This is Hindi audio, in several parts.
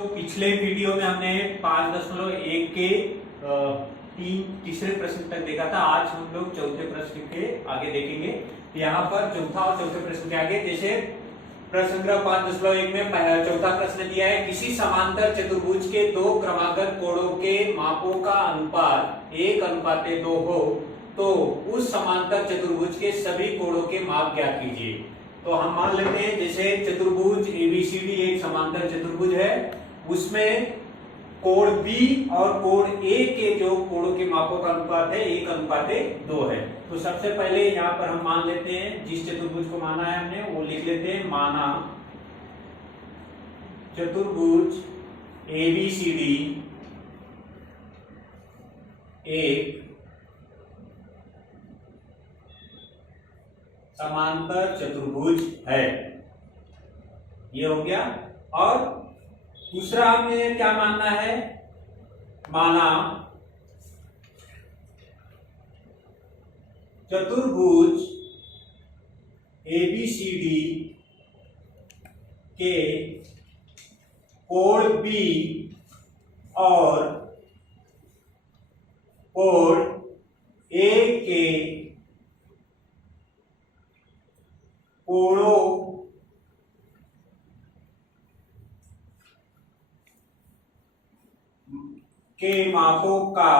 तो पिछले वीडियो में हमने 5.1 के तीसरे प्रश्न तक देखा था। आज हम लोग चौथे प्रश्न के आगे देखेंगे। यहाँ पर चौथा और चौथे प्रश्न के आगे, जैसे प्रश्न संख्या 5.1 में चौथा प्रश्न दिया है, किसी समांतर चतुर्भुज के दो क्रमागत कोणों के मापों का अनुपात 1:2 हो तो उस समांतर चतुर्भुज के सभी कोणों के माप ज्ञात कीजिए। तो हम मान लेते हैं जैसे चतुर्भुज एबीसीडी एक समांतर चतुर्भुज है, उसमें कोण बी और कोण ए के जो कोणों के मापों का अनुपात है 1:2 है। तो सबसे पहले यहाँ पर हम मान लेते हैं, जिस चतुर्भुज को माना है हमने वो लिख लेते हैं, माना चतुर्भुज एबीसीडी एक समांतर चतुर्भुज है, ये हो गया। और दूसरा हमें क्या मानना है, माना चतुर्भुज एबीसीडी के कोण बी और कोण ए के कोणों के मापों का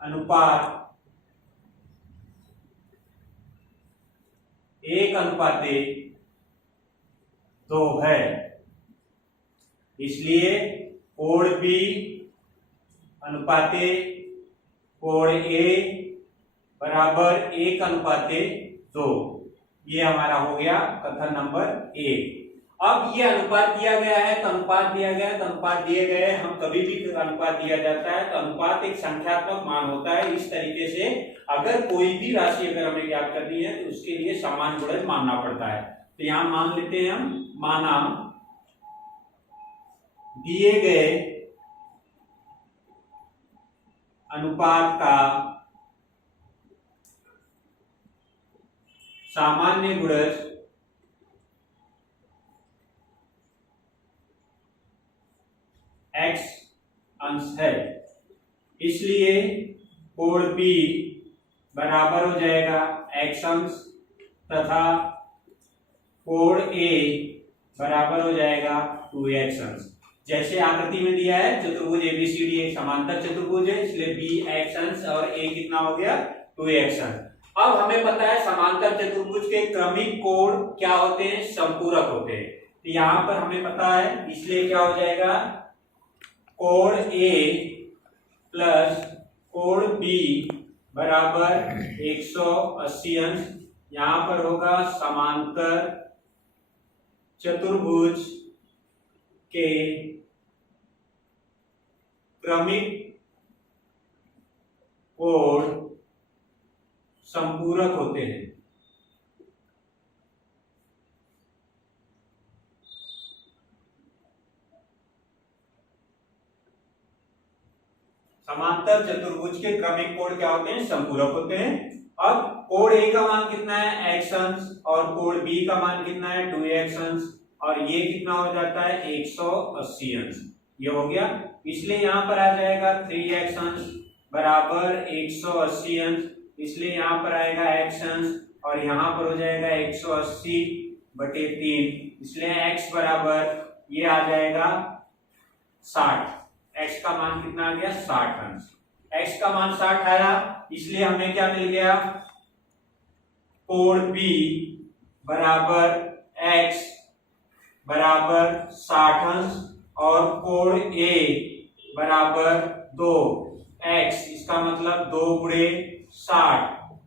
अनुपात 1:2 है। इसलिए कोण बी अनुपाते कोण ए बराबर 1:2, ये हमारा हो गया कथन नंबर 1। अब ये अनुपात दिया गया है तो अनुपात दिया गया तो अनुपात दिए गए, हम कभी भी अनुपात दिया जाता है तो अनुपात एक संख्यात्मक मान होता है। इस तरीके से अगर कोई भी राशि अगर हमें ज्ञात करनी है तो उसके लिए समान गुणज मानना पड़ता है। तो यहां मान लेते हैं हम, माना दिए गए अनुपात का सामान्य गुणज x अंश है, इसलिए कोण B बराबर हो जाएगा x अंश तथा कोण A बराबर हो जाएगा 2x अंश। जैसे आकृति में दिया है, चतुर्भुज एबीसीडी एक समांतर चतुर्भुज है, इसलिए B x अंश और A कितना हो गया 2x अंश। अब हमें पता है समांतर चतुर्भुज के क्रमिक कोण क्या होते हैं, संपूरक होते हैं। तो यहां पर हमें पता है, इसलिए क्या हो जाएगा, कोण A प्लस कोण B बराबर 180 अंश। यहां पर होगा समांतर चतुर्भुज के क्रमिक कोण संपूरक होते हैं। समांतर चतुर्भुज के क्रमिक कोण क्या होते हैं, संपूरक होते हैं। अब कोण A का मान कितना है x अंश और कोण B का मान कितना है 2x अंश, और ये कितना हो जाता है 180 अंश, ये हो गया। इसलिए यहां पर आ जाएगा 3x अंश बराबर 180 अंश, इसलिए यहां पर आएगा x अंश और यहां पर हो जाएगा 180/3, इसलिए x बराबर ये आ जाएगा 60। x का मान कितना आ गया 60 अंश। x का मान 60 आया, इसलिए हमें क्या मिल गया, कोण B बराबर x बराबर 60 अंश और कोण A बराबर 2x, इसका मतलब 2 गुणे 60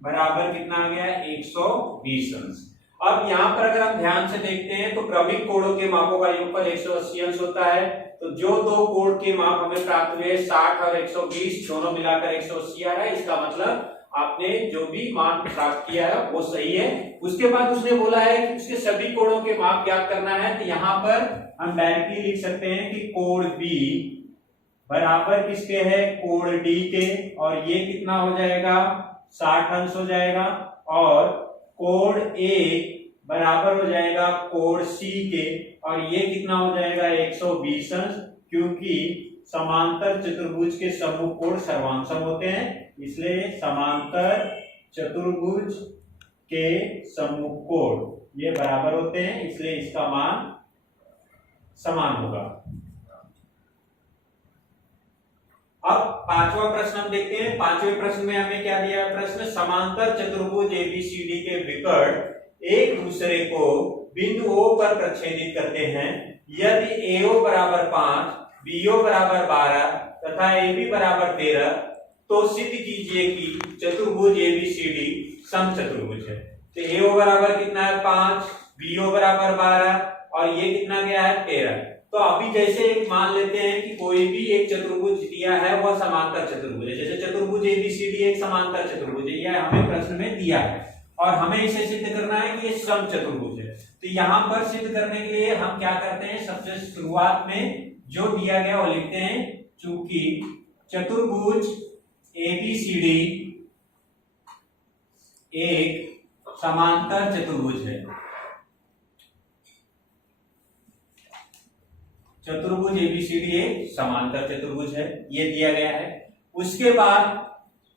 बराबर कितना आ गया 120 अंश। अब यहाँ पर अगर हम ध्यान से देखते हैं तो क्रमिक कोणों के मापों का योगफल 180 अंश होता है। तो जो दो कोण के माप हमें प्राप्त हुए 60 और 120 दोनों मिलाकर 180 आ रहा है, इसका मतलब आपने जो भी मान प्राप्त किया है वो सही है। उसके बाद उसने बोला है कि उसके सभी कोणों के माप ज्ञात करना है। तो यहाँ पर हम डायरेक्टली लिख सकते हैं कि कोण B बराबर किसके है, कोण D के, और ये कितना हो जाएगा 60 अंश हो जाएगा, और कोण A बराबर हो जाएगा कोण सी के, और ये कितना हो जाएगा 120 अंश, क्योंकि समांतर चतुर्भुज के सम्मुख कोण सर्वांसम होते हैं, इसलिए समांतर चतुर्भुज के सम्मुख कोण ये बराबर होते हैं, इसलिए इसका मान समान होगा। अब पांचवा प्रश्न हम देखते हैं। पांचवें प्रश्न में हमें क्या दिया है? प्रश्न समांतर चतुर्भुज एबीसीडी के विकर्ण एक दूसरे को बिंदु O पर प्रच्छेदित करते हैं। यदि AO बराबर 5, BO बराबर 12 तथा AB बराबर 13, तो सिद्ध कीजिए कि चतुर्भुज एबीसीडी समचतुर्भुज है। तो AO बराबर कितना है 5, BO बराबर 12 और ये कितना गया है 13। तो अभी जैसे एक मान लेते हैं कि कोई भी एक चतुर्भुज दिया है वह समांतर चतुर्भुज है, जैसे चतुर्भुज एबीसीडी एक समांतर चतुर्भुज है, यह हमें प्रश्न में दिया है और हमें इसे सिद्ध करना है कि ये समचतुर्भुज है। तो यहाँ पर सिद्ध करने के लिए हम क्या करते हैं, सबसे शुरुआत में जो दिया गया वो लिखते हैं। चूंकि चतुर्भुज एबीसीडी एक समांतर चतुर्भुज है, चतुर्भुज एबीसीडी एक समांतर चतुर्भुज है, ये दिया गया है। उसके बाद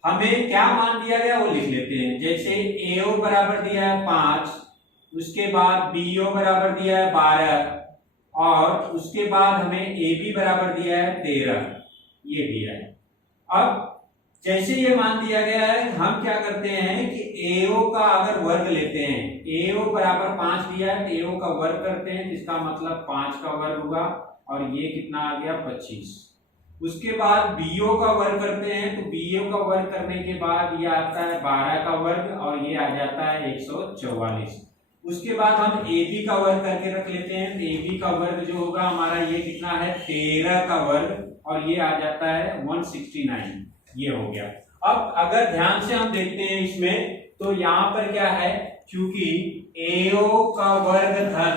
हमें क्या मान दिया गया वो लिख लेते हैं। जैसे AO बराबर दिया है 5, उसके बाद BO बराबर दिया है 12 और उसके बाद हमें AB बराबर दिया है 13, ये दिया है। अब जैसे ये मान दिया गया है, हम क्या करते हैं कि AO का अगर वर्ग लेते हैं, AO बराबर 5 दिया है तो AO का वर्ग करते हैं, जिसका मतलब 5 का वर्ग होगा और ये कितना आ गया 25। उसके बाद BO का वर्ग करते हैं तो BO का वर्ग करने के बाद ये आता है 12 का वर्ग और ये आ जाता है 144। उसके बाद हम AB का वर्ग करके रख लेते हैं तो AB का वर्ग जो होगा हमारा ये कितना है 13 का वर्ग और ये आ जाता है 169, ये हो गया। अब अगर ध्यान से हम देखते हैं इसमें तो यहाँ पर क्या है, चूंकि AO का वर्ग धन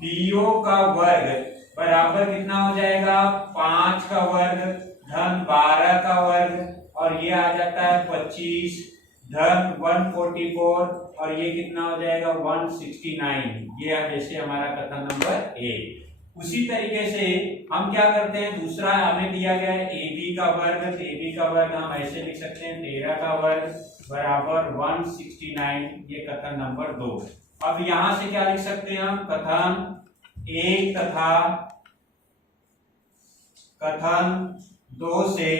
BO का वर्ग बराबर कितना हो जाएगा 5 का वर्ग धन 12 का वर्ग और ये आ जाता है 25 धन 144 और ये कितना हो जाएगा 169। ये जैसे हमारा कथन नंबर ए। उसी तरीके से हम क्या करते हैं, दूसरा हमें दिया गया है AB का वर्ग, तो AB का वर्ग हम ऐसे लिख सकते हैं 13 का वर्ग बराबर 169, ये कथन नंबर 2। अब यहां से क्या लिख सकते हैं हम, कथन 1 तथा कथन 2 से,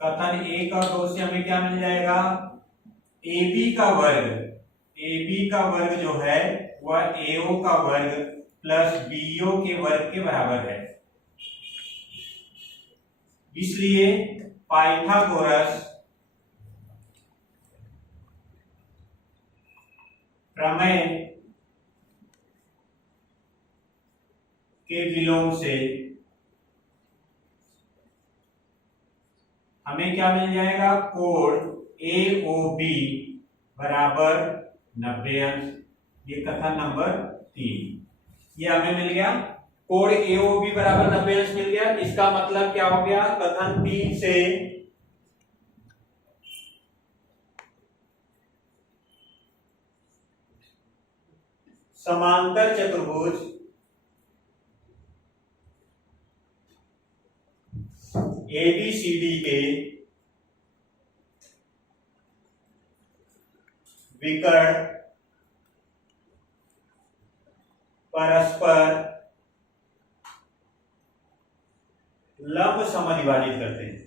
कथन 1 और 2 से हमें क्या मिल जाएगा, AB का वर्ग जो है वह AO का वर्ग प्लस BO के वर्ग के बराबर है। इसलिए पाइथागोरस प्रमेय के विलोम से हमें क्या मिल जाएगा, कोण AOB बराबर 90 अंश। ये कथन नंबर 3 ये हमें मिल गया। कोण AOB बराबर 90 अंश मिल गया। इसका मतलब क्या हो गया, कथन 3 से समांतर चतुर्भुज ABCD के विकर्ण परस्पर लंब समद्विभाजित करते हैं।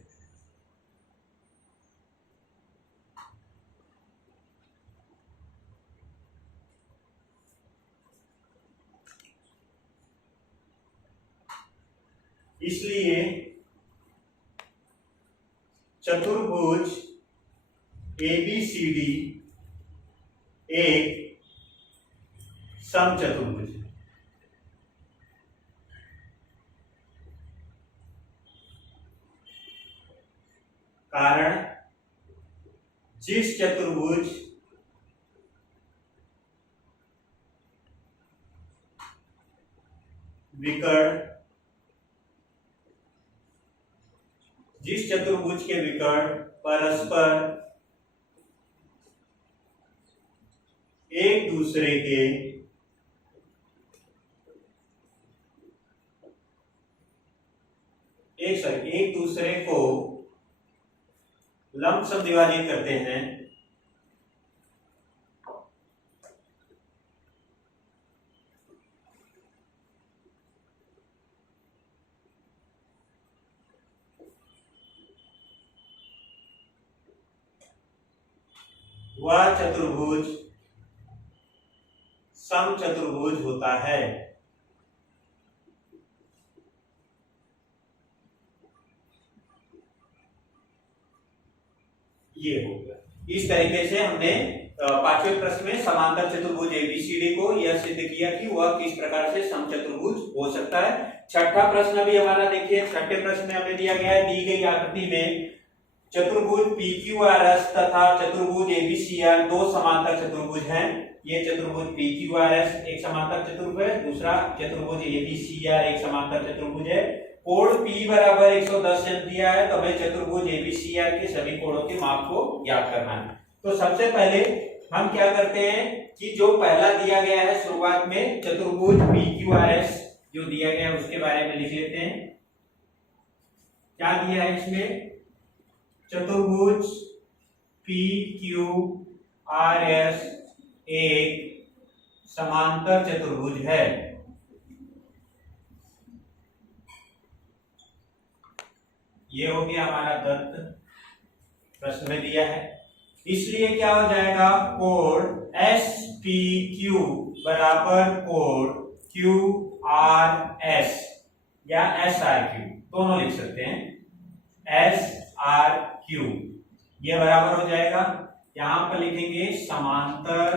इसलिए चतुर्भुज ABCD एक समचतुर्भुज है। कारण जिस चतुर्भुज विकर्ण, जिस चतुर्भुज के विकर्ण परस्पर एक दूसरे के एक दूसरे को लंबसम विभाजित करते हैं वह चतुर्भुज समचतुर्भुज होता है। ये हो गया। इस तरीके से हमने पांचवें प्रश्न में समांतर चतुर्भुज एबीसीडी को यह सिद्ध किया कि वह किस प्रकार से समचतुर्भुज हो सकता है। छठा प्रश्न भी हमारा देखिए, छठे प्रश्न में हमें दिया गया है, दी गई आकृति में चतुर्भुज पीक्यूआरएस तथा चतुर्भुज एबीसीआर दो समांतर चतुर्भुज हैं। ये चतुर्भुज पीक्यूआरएस एक समांतर चतुर्भुज है, दूसरा चतुर्भुज एबीसीआर एक समांतर चतुर्भुज है। कोण P बराबर 110 एम दिया है, तो हमें चतुर्भुज एबीसीआर के सभी कोणों के माप को ज्ञात करना है। तो सबसे पहले हम क्या करते हैं कि जो पहला दिया गया है शुरुआत में चतुर्भुज पीक्यूआरएस जो दिया गया है उसके बारे में लिख लेते हैं। क्या दिया है इसमें? चतुर्भुज पीक्यूआरएस एक समांतर चतुर्भुज है। ये हो गया हमारा दत्त प्रश्न में दिया है। इसलिए क्या हो जाएगा, कोण SPQ बराबर कोण QRS या SRQ दोनों लिख सकते हैं, SRQ ये बराबर हो जाएगा। यहां पर लिखेंगे समांतर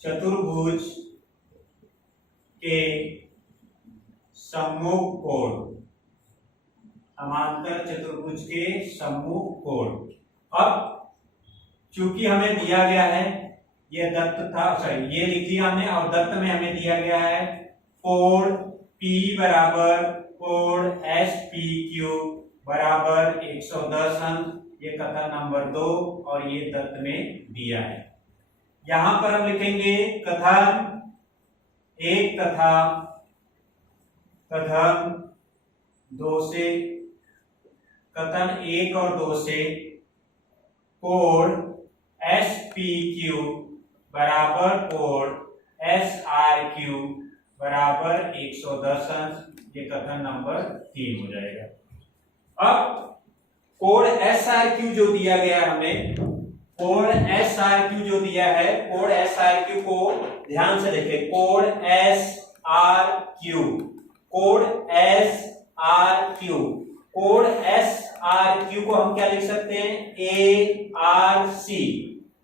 चतुर्भुज के सम्मुख कोण, समांतर चतुर्भुज के सम्मुख कोण। अब चूंकि हमें दिया गया है, ये दत्त था, सॉरी ये लिख दिया हमने, और दत्त में हमें दिया गया है कोण P बराबर कोण SPQ बराबर 110 अंक, ये कथन नंबर 2 और ये दत्त में दिया है। यहां पर हम लिखेंगे कथन 1 तथा कथन 2 से, कथन 1 और 2 से कोण SPQ बराबर कोण SRQ बराबर 110 अंश, ये कथन नंबर 3 हो जाएगा। अब कोण SRQ जो दिया गया हमें, कोण SRQ जो दिया है, कोण SRQ को ध्यान से देखें, कोण SRQ, कोण SRQ, कोण SRQ को हम क्या लिख सकते हैं, ARC।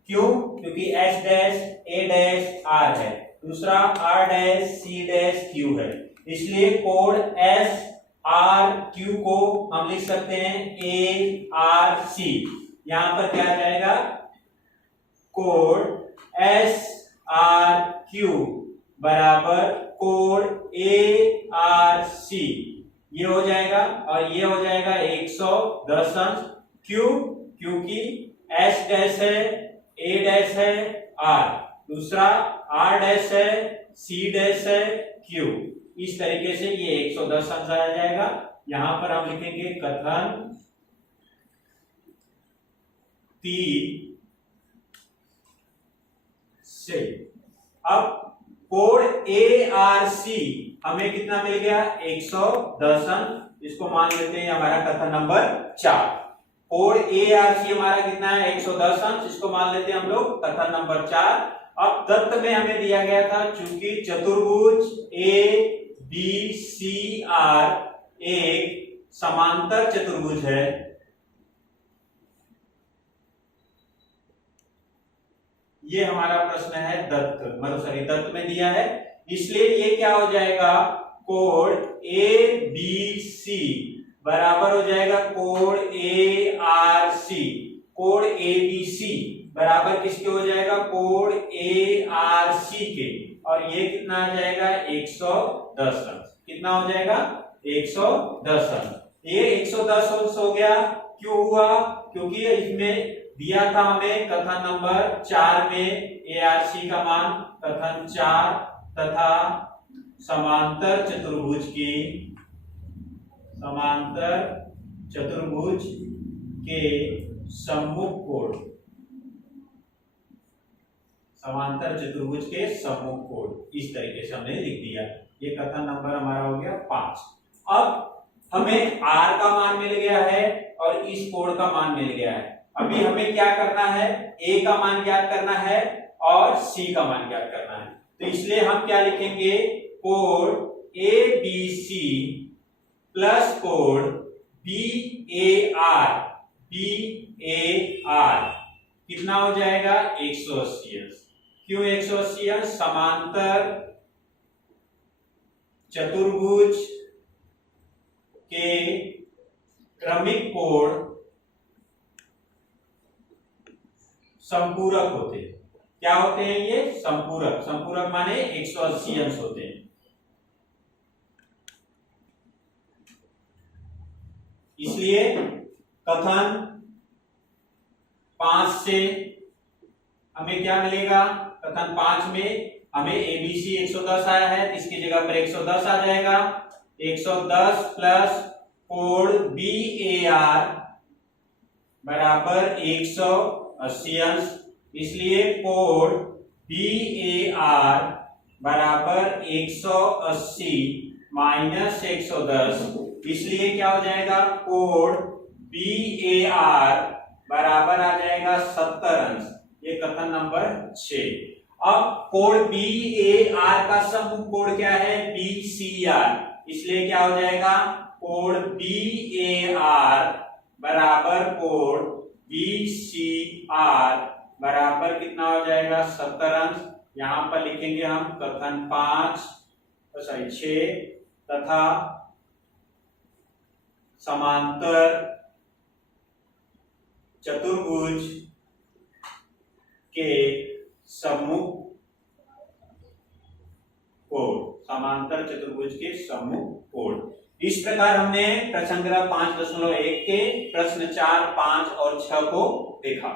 क्यों? क्योंकि S dash A dash R है, दूसरा R dash C dash Q है, इसलिए कोण SRQ को हम लिख सकते हैं ARC। यहां पर क्या जाएगा, कोण SRQ बराबर कोण ARC, ये हो जाएगा, और ये हो जाएगा 110 अंश। क्यों? क्योंकि S डैश है, A डैश है, R, दूसरा R डैश है, C डैश है, Q। इस तरीके से ये 110 अंश आ जाएगा। यहां पर हम लिखेंगे कथन 3 से। अब कोण ARC हमें कितना मिल गया, 110 अंश, इसको मान लेते हैं हमारा कथन नंबर 4। कोण ARC हमारा कितना है, 110 अंश, इसको मान लेते हैं हम लोग कथन नंबर 4। अब दत्त में हमें दिया गया था, चूंकि चतुर्भुज ABCR एक समांतर चतुर्भुज है, ये हमारा प्रश्न है दत्त, मतलब सॉरी दत्त में दिया है, इसलिए ये क्या हो जाएगा, कोण ABC बराबर हो जाएगा कोण ARC। कोण ABC बराबर किसके हो जाएगा, कोण ARC के, और ये कितना आ जाएगा, 110 अंश। कितना हो जाएगा, 110 अंश। ये 110 अंश हो गया। क्यों हुआ? क्योंकि इसमें दिया था हमें कथन नंबर 4 में ARC का मान, कथन 4 तथा समांतर चतुर्भुज की समांतर चतुर्भुज के सम्मुख कोण, समांतर चतुर्भुज के सम्मुख कोण, इस तरीके से हमने लिख दिया। ये कथन नंबर हमारा हो गया 5। अब हमें r का मान मिल गया है और इस कोण का मान मिल गया है। अभी हमें क्या करना है, a का मान ज्ञात करना है और c का मान ज्ञात करना है। तो इसलिए हम क्या लिखेंगे, कोण ABC प्लस कोण BAR, कितना हो जाएगा 180 अंश। क्यों 180 अंश, समांतर चतुर्भुज के क्रमिक कोण संपूरक होते हैं। क्या होते हैं ये, संपूरक। संपूरक माने 180 अंश होते हैं। इसलिए कथन 5 से हमें क्या मिलेगा, कथन 5 में हमें ABC 110 आया है, इसकी जगह पर 110 आ जाएगा। 110 प्लस कोण BAR बराबर 180 अंश। इसलिए कोण BAR बराबर 180 माइनस 110, इसलिए क्या हो जाएगा, कोण BAR बराबर आ जाएगा 70 अंश। ये कथन नंबर 6। अब कोण BAR का सम्मुख कोण क्या है, BCR, इसलिए क्या हो जाएगा, कोण BAR बराबर कोण BCR बराबर कितना हो जाएगा 70 अंश। यहां पर लिखेंगे हम कथन 6 तथा समांतर चतुर्भुज के सम्मुख कोण, समांतर चतुर्भुज के सम्मुख कोण। इस प्रकार हमने प्रश्न संख्या 5.1 के प्रश्न 4, 5 और 6 को देखा।